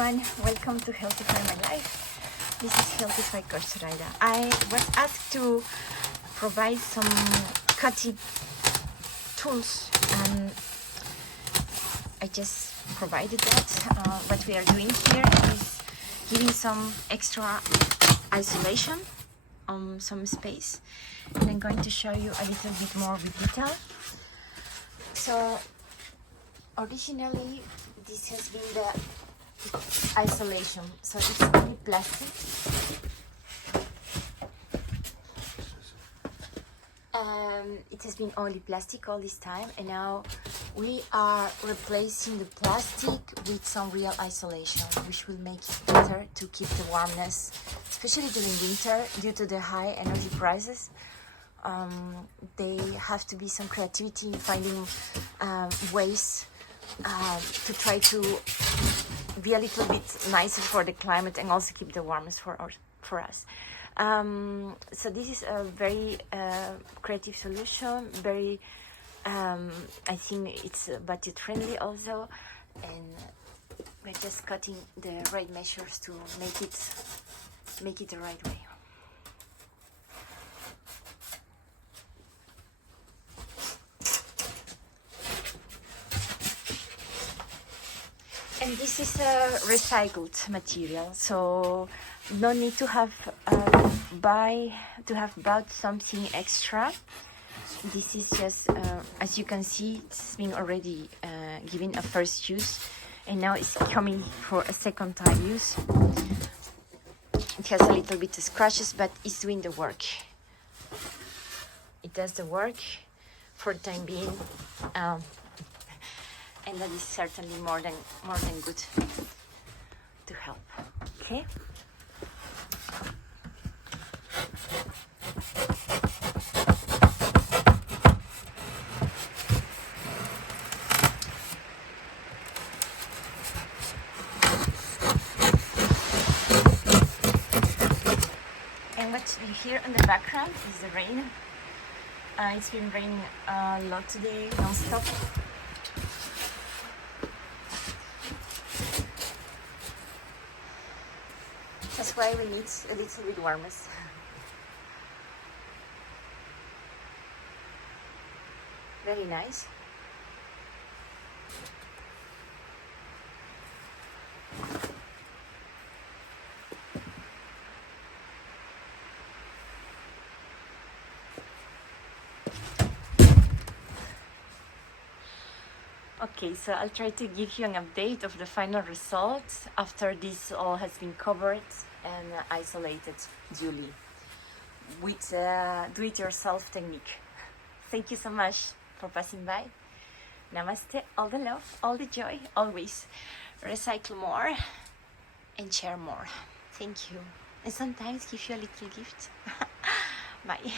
everyone, welcome to Healthify My Life. This is Healthify Coach Raida. I was asked to provide some cutting tools and I just provided that. What we are doing here is giving some extra isolation on some space, and I'm going to show you a little bit more with detail. So originally this has been the isolation, so it's only plastic. It has been only plastic all this time, and now we are replacing the plastic with some real isolation, which will make it better to keep the warmness, especially during winter due to the high energy prices. They have to be some creativity in finding ways to try to be a little bit nicer for the climate and also keep the warmth for us. So this is a very creative solution, very I think it's budget friendly also, and we're just cutting the right measures to make it the right way. And this is a recycled material, so no need to have bought something extra. This is just, as you can see, it's been already given a first use, and now it's coming for a second time use. It has a little bit of scratches, but it's doing the work. It does the work for the time being. And that is certainly more than good to help. Okay. And what you hear in the background is the rain. It's been raining a lot today, non-stop. That's why we need a little bit warmth. Very nice. Okay, so I'll try to give you an update of the final results after this all has been covered and isolated duly with do-it-yourself technique. Thank you so much for passing by. Namaste, all the love, all the joy, always. Recycle more and share more. Thank you. And sometimes give you a little gift. Bye.